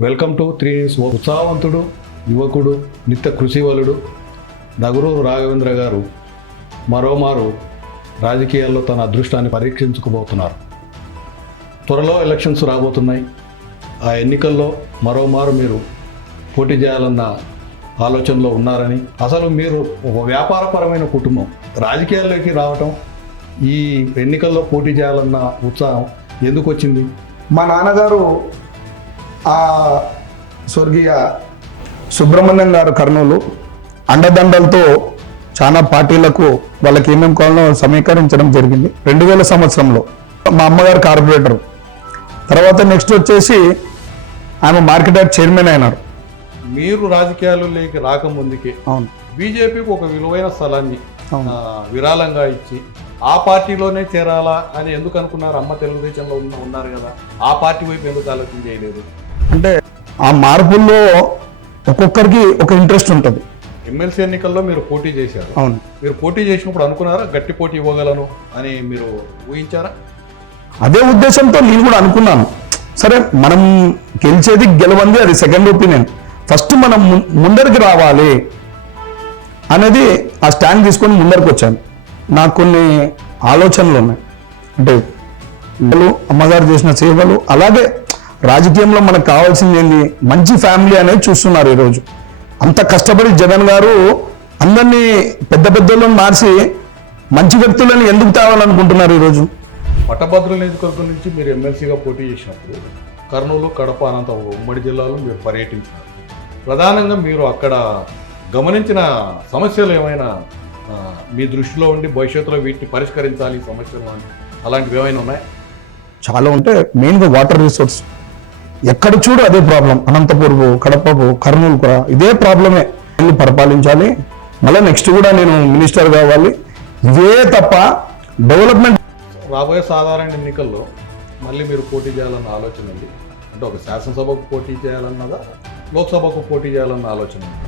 Welcome to three news ఉత్సాహవంతుడు యువకుడు నిత్య కృషివలుడు నగరూరు రాఘవేంద్ర గారు మరోమారు రాజకీయాల్లో తన అదృష్టాన్ని పరీక్షించుకోబోతున్నారు త్వరలో ఎలక్షన్స్ రాబోతున్నాయి. ఆ ఎన్నికల్లో మరోమారు మీరు పోటీ చేయాలన్న ఆలోచనలో ఉన్నారని అసలు మీరు ఒక వ్యాపారపరమైన కుటుంబం రాజకీయాల్లోకి రావటం ఈ ఎన్నికల్లో పోటీ చేయాలన్న ఉత్సాహం ఎందుకు వచ్చింది మా నాన్నగారు ఆ స్వర్గీయ సుబ్రహ్మణ్యం గారు కర్నూలు అండదండలతో చాలా పార్టీలకు వాళ్ళకి ఏమేమి కావాలో సమీకరించడం జరిగింది. రెండు వేల సంవత్సరంలో మా అమ్మగారు కార్పొరేటర్. తర్వాత నెక్స్ట్ వచ్చేసి ఆమె మార్కెట్ యార్డ్ చైర్మన్ అయినారు. మీరు రాజకీయాల్లోకి రాకముందుకే అవును. బీజేపీకి ఒక విలువైన స్థలాన్ని విరాళంగా ఇచ్చి ఆ పార్టీలోనే చేరాలా అని ఎందుకు అనుకున్నారు? అమ్మ తెలుగుదేశంలో ఉన్న ఉన్నారు కదా. ఆ పార్టీ వైపు ఎందుకు ఆలోచన చేయలేదు? అంటే ఆ మార్పుల్లో ఒక్కొక్కరికి ఒక ఇంట్రెస్ట్ ఉంటుంది. ఎమ్మెల్సీ ఎన్నికల్లో మీరు పోటీ చేశారు. అవును. మీరు పోటీ చేసినప్పుడు అనుకున్నారా గట్టి పోటీ ఇవ్వగలను అని మీరు ఊహించారా? అదే ఉద్దేశంతో నేను కూడా అనుకున్నాను. సరే మనం గెలిచేది గెలవంది అది సెకండ్ ఒపీనియన్ ఫస్ట్ మనం ముందరికి రావాలి అనేది ఆ స్టాండ్ తీసుకొని ముందరికి వచ్చాను. నాకు కొన్ని ఆలోచనలు ఉన్నాయి. అంటే అమ్మగారు చేసిన సేవలు అలాగే రాజకీయంలో మనకు కావాల్సింది ఏంది? మంచి ఫ్యామిలీ అనేది చూస్తున్నారు ఈరోజు. అంత కష్టపడి జగన్ గారు అందరినీ పెద్ద పెద్దలను మార్చి మంచి వ్యక్తులను ఎందుకు తేవాలనుకుంటున్నారు ఈరోజు? పట్టభద్రుల నియోజకవర్గం నుంచి మీరు ఎమ్మెల్సీగా పోటీ చేసినప్పుడు కర్నూలు కడప అనంతపురం ఉమ్మడి జిల్లాలో మీరు పర్యటించారు. ప్రధానంగా మీరు అక్కడ గమనించిన సమస్యలు ఏమైనా మీ దృష్టిలో ఉండి భవిష్యత్తులో వీటిని పరిష్కరించాలి సమస్యలు అలాంటివి ఏమైనా ఉన్నాయి? చాలా ఉంటే మెయిన్గా వాటర్ రిసోర్స్ ఎక్కడ చూడు అదే ప్రాబ్లం. అనంతపూర్ కడపపు కర్నూలు కూడా ఇదే ప్రాబ్లమే. వెళ్ళి పరిపాలించాలి. మళ్ళీ నెక్స్ట్ కూడా నేను మినిస్టర్ కావాలి ఇదే తప్ప డెవలప్మెంట్ రాబోయే సాధారణ ఎన్నికల్లో మళ్ళీ మీరు పోటీ చేయాలన్న ఆలోచన ఉంది. అంటే ఒక శాసనసభకు పోటీ చేయాలన్నదా? లోక్సభకు పోటీ చేయాలన్న ఆలోచన ఉంది.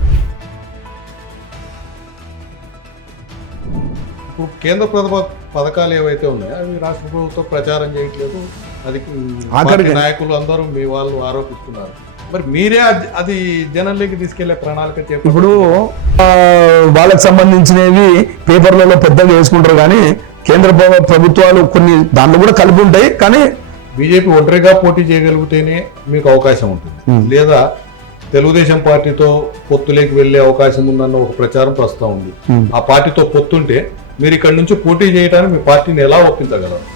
ఇప్పుడు కేంద్ర ప్రభుత్వ పథకాలు ఏవైతే ఉన్నాయో అవి రాష్ట్ర ప్రభుత్వం ప్రచారం చేయట్లేదు. అది ఆఖరికి- నాయకులు అందరూ మీ వాళ్ళు ఆరోపిస్తున్నారు. మరి మీరే అది- జనంలోకి తీసుకెళ్ళే ప్రణాళిక ఇప్పుడు వాళ్ళకి సంబంధించినవి పేపర్లలో పెద్దగా వేసుకుంటారు కానీ కేంద్ర ప్ర- ప్రభుత్వాలు కొన్ని దాంట్లో కూడా కలిపి ఉంటాయి కానీ బీజేపీ ఒంటరిగా పోటీ చేయగలిగితేనే మీకు అవకాశం ఉంటుంది. లేదా తెలుగుదేశం పార్టీతో పొత్తులోకి వెళ్ళే అవకాశం ఉందన్న ఒక ప్రచారం ప్రస్తుతం ఉంది. Hmm. ఆ పార్టీతో పొత్తుంటే మీరు ఇక్కడ నుంచి పోటీ చేయడానికి మీ పార్టీని ఎలా ఒప్పించగలరు?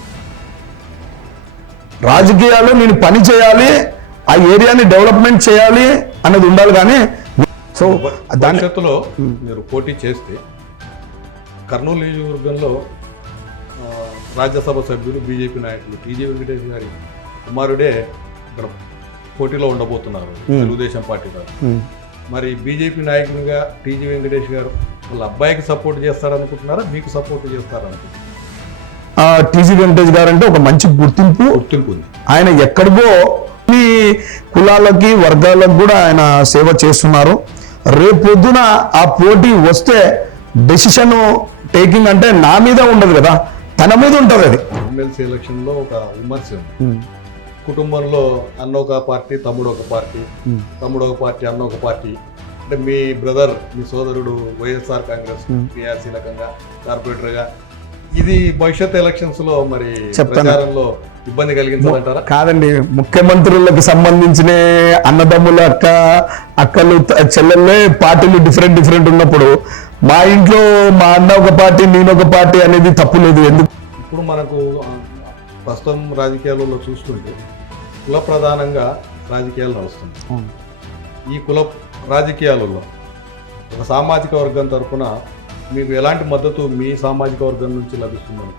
రాజకీయాల్లో నేను పని చేయాలి ఆ ఏరియాని డెవలప్మెంట్ చేయాలి అనేది ఉండాలి కానీ సో దాని భవిష్యత్తులో మీరు పోటీ చేస్తే కర్నూలు నియోజకవర్గంలో రాజ్యసభ సభ్యులు బీజేపీ నాయకులు టీజీ వెంకటేష్ గారి కుమారుడే ఇక్కడ పోటీలో ఉండబోతున్నారు తెలుగుదేశం పార్టీ. ఉమ్. మరి బీజేపీ నాయకునిగా టీజీ వెంకటేష్ గారు వాళ్ళ అబ్బాయికి సపోర్ట్ చేస్తారనుకుంటున్నారా మీకు సపోర్ట్ చేస్తారనుకుంటున్నారా టీజీ వెంకటేష్ గారు అంటే ఒక మంచి గుర్తింపు. గుర్తింపు ఉంది. ఆయన ఎక్కడికో ఈ కులాలకి వర్గాలకు కూడా ఆయన సేవ చేస్తున్నారు. రేపు పొద్దున ఆ పోటీ వస్తే డెసిషన్ టేకింగ్ అంటే నా మీద ఉండదు కదా. తన మీద ఉంటుంది అది. ఎమ్మెల్సీ ఎలక్షన్లో ఒక విమర్శ కుటుంబంలో అన్న ఒక పార్టీ తమ్ముడు ఒక పార్టీ తమ్ముడు ఒక పార్టీ అన్న ఒక పార్టీ. అంటే మీ బ్రదర్ మీ సోదరుడు వైఎస్ఆర్ కాంగ్రెస్ క్రియాశీలకంగా కార్పొరేటర్గా ఇది భవిష్యత్ ఎలక్షన్స్లో మరి చెప్తాను. ఇబ్బంది కలిగించాలంటారా? కాదండి ముఖ్యమంత్రులకు సంబంధించిన అన్నదమ్ములు అక్క అక్కలు చెల్లెళ్ళే పార్టీలు డిఫరెంట్ డిఫరెంట్ ఉన్నప్పుడు మా ఇంట్లో మా అన్న ఒక పార్టీ నేను ఒక పార్టీ అనేది తప్పు లేదు. ఎందుకు? ఇప్పుడు మనకు ప్రస్తుతం రాజకీయాలలో చూస్తుంటే కుల ప్రధానంగా రాజకీయాలు నడుస్తుంది ఈ కుల రాజకీయాలలో ఒక సామాజిక వర్గం తరపున మీకు ఎలాంటి మద్దతు మీ సామాజిక వర్గం నుంచి లభిస్తుందని